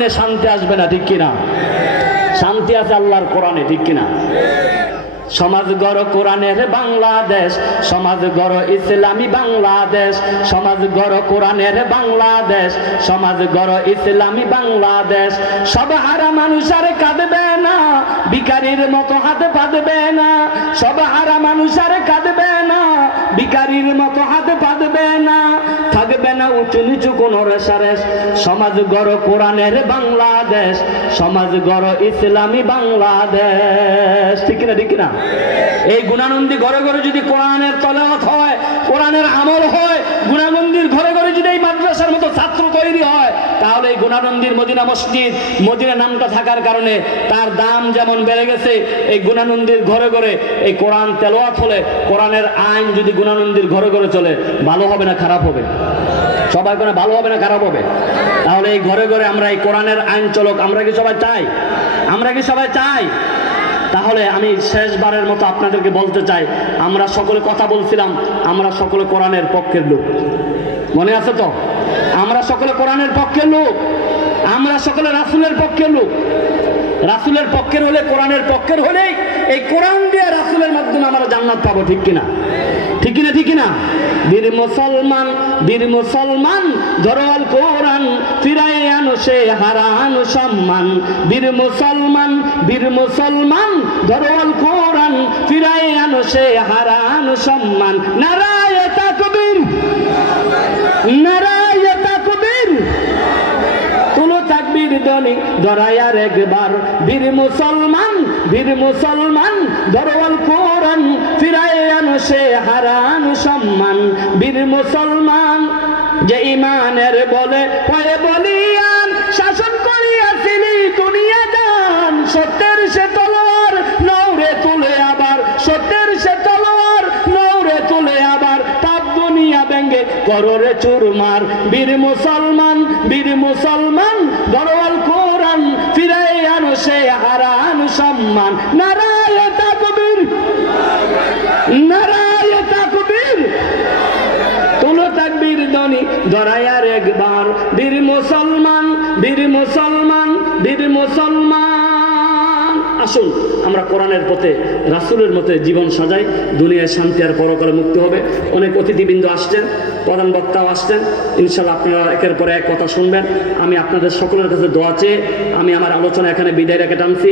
জমিনে শান্তি আসবে না, ঠিক কিনা? শান্তি আছে আল্লাহর কোরআনে, ঠিক কিনা? সমাজ গড় কোরআনের বাংলাদেশ, সমাজ গড় ইসলামী বাংলাদেশ, সমাজ গড় কোরআনের বাংলাদেশ, সমাজ গড় ইসলামী বাংলাদেশ। সব হারা মানুষ আর কাঁদবে না, ভিখারির মতো হাতে পাতবে না। সব হারা মানুষ আর কাঁদবে না, ভিখারির মতো হাতে পাতবে না। থাকবে না উঁচু নিচু কোন রেশারেশ। সমাজ গড় কোরআনের বাংলাদেশ, সমাজ গড় ইসলামী বাংলাদেশ, ঠিক কিনা? ঠিক কিনা? এই গুণানন্দী ঘরে ঘরে যদি কোরআনের তেলাওয়াত হয়, কোরআনের আমল হয়, গুণানন্দীর ঘরে ঘরে যদি এই মাদ্রাসার মতো ছাত্র তৈরি হয়, তাহলে এই গুণানন্দীর মদিনা মসজিদ, মদিনা নামটা থাকার কারণে তার দাম যেমন বেড়ে গেছে, এই গুণানন্দীর ঘরে ঘরে এই কোরআন তেলাওয়াত হলে, কোরআনের আইন যদি গুণানন্দীর ঘরে ঘরে চলে, ভালো হবে না খারাপ হবে? সবাই করে ভালো হবে না খারাপ হবে? তাহলে এই ঘরে ঘরে আমরা এই কোরআনের আইন চলক, আমরা কি সবাই চাই? আমরা কি সবাই চাই? তাহলে আমি শেষবারের মতো আপনাদেরকে বলতে চাই, আমরা সকলে কথা বলছিলাম, আমরা সকলে কোরআনের পক্ষের লোক, মনে আছে তো? আমরা সকলে কোরআনের পক্ষের লোক, আমরা সকলে রাসূলের পক্ষের লোক। রাসূলের পক্ষের হলে, কোরআনের পক্ষের হলেই এই কোরআন দিয়ে রাসূলের মাধ্যমে আমরা জান্নাত পাবো, ঠিক কিনা? ঠিক কিনা? ঠিক কিনা? বীর মুসলমান, বীর মুসলমান, ধরো আল কোরআন, ফিরায় আনো সে হারানো সম্মান। বীর মুসলমান, বীর মুসলমান, ধরো আল কোরআন, ফিরায় আনো সে হারানো সম্মান। নারায়ে তাকবীর, নারায়ে তাকবীর, তুলো তাকবীর ধ্বনি ধরায় আর একবার। বীর মুসলমান, বীর মুসলমান, ধরো আল কোরআন, ফিরায় আনো সে হারানো সম্মান। বীর মুসলমান যে ইমানের বলে পয়ে বলিয়ান, শাসন করিয়াছিলি দুনিয়া দান। সত্যের সে তলোয়ার নৌরে তুলে আবার, সত্যের সে তলোয়ার নৌরে তুলে আবার। পাপ দুনিয়া ব্যঙ্গে কররে চুরমার। বীর মুসলমান, বীর মুসলমান, ধরো আল কোরআন, ফিরায় আনো সে হারানো সম্মান। নারায়ে তাকবীর, নারায়ে তাকবীর, তুলো তাকবীর ধ্বনি ধরায় আর একবার। বীর মুসলমান, বীর মুসলমান, বীর মুসলমান। আসুন আমরা কোরআনের পথে, রাসূলের মতে জীবন সাজাই, দুনিয়ায় শান্তি আর পরকালে মুক্তি হবে। অনেক অতিথিবৃন্দ আসছেন, প্রধান বক্তাও আসছেন, ইনশাআল্লাহ আপনারা একের পর এক কথা শুনবেন। আমি আপনাদের সকলের কাছে দোয়া চেয়ে আমি আমার আলোচনা এখানে বিদায় রেখে টানছি।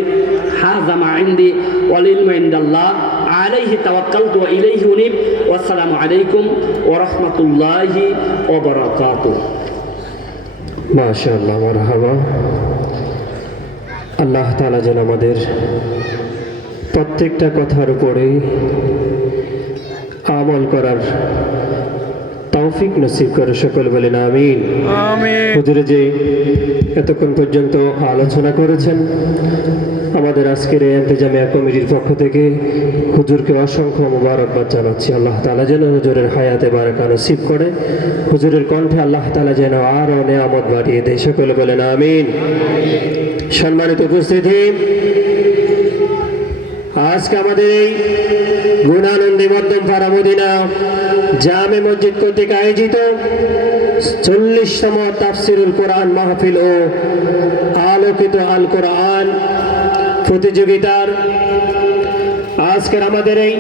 হাযা মা ইনদি ওয়াল ইলমু ইনদাল্লাহ, আলাইহি তাওয়াক্কালতু ওয়া ইলাইহি উনীব। ওয়াসসালামু আলাইকুম ওয়া রাহমাতুল্লাহি ওয়া বারাকাতুহু। মাশাআল্লাহ, মারহাবা। আল্লাহ তাআলা যেন আমাদের প্রত্যেকটা কথার উপরে আমল করার তৌফিক নসিব করে, সকল বলেন আমিন। হুজুর যে এতক্ষণ পর্যন্ত আলোচনা করেছেন, আমাদের আজকের এই ইন্তেজামিয়া কমিটির পক্ষ থেকে হুজুরকে অসংখ্য মোবারকবাদ জানাচ্ছি। আল্লাহ তাআলা যেন হুজুরের হায়াতে বারাকা নসিব করে, হুজুরের কণ্ঠে আল্লাহ তাআলা যেন আরো নেয়ামত বাড়িয়ে দেয়, সকলে বলেন আমিন। সম্মানিত উপস্থিতি, আজকে আমাদের এই গুণানন্দী মধ্যমপাড়া মদিনা জামে মসজিদ কর্তৃক আয়োজিত 40তম তাফসিরুল কোরআন মাহফিল ও আলোকিত আল কোরআন প্রতিযোগিতার আজকের আমাদের এই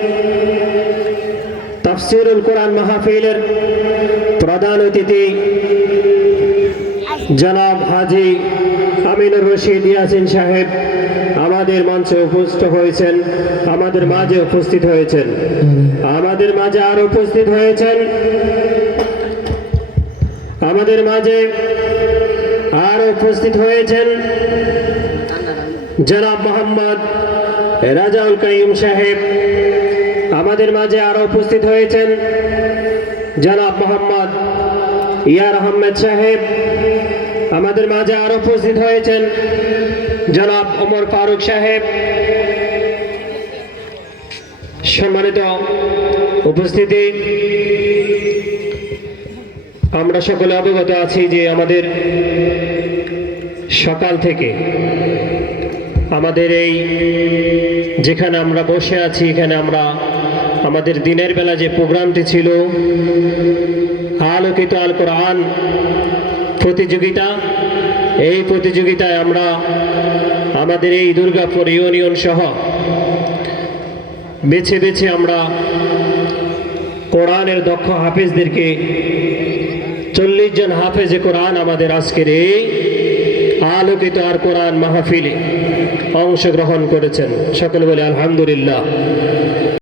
তাফসিরুল কোরআন মাহফিলের প্রধান অতিথি জনাব হাজী আমিনুর রশিদ ইয়াসিন সাহেব আমাদের মঞ্চে উপস্থিত হয়েছেন, আমাদের মাঝে উপস্থিত হয়েছেন, আমাদের মাঝে আরো উপস্থিত হয়েছেন, আমাদের মাঝে আরো উপস্থিত হয়েছেন জনাব মোহাম্মদ রাজাউল কাইয়ুম সাহেব, আমাদের মাঝে আরো উপস্থিত হয়েছেন জনাব মোহাম্মদ ইয়ার আহমেদ সাহেব, আমাদের মাঝে আরো উপস্থিত হয়েছেন জনাব ওমর ফারুক সাহেব। সম্মানিত উপস্থিতি, আমরা সকলে অবগত আছি যে আমাদের সকাল থেকে আমাদের এই যেখানে আমরা বসে আছি, এখানে আমরা আমাদের দিনের বেলা যে প্রোগ্রামটি ছিল আলোকিত আল কোরআন প্রতিযোগিতা, এই প্রতিযোগিতায় আমরা আমাদের এই দুর্গাপুর ইউনিয়ন সহ বেছে বেছে আমরা কোরআনের দক্ষ হাফেজদেরকে 40 জন হাফেজে কোরআন আমাদের আজকের এই আলোকিত আর কোরআন মাহফিলে অংশগ্রহণ করেছেন। সকলে বলে আলহামদুলিল্লাহ।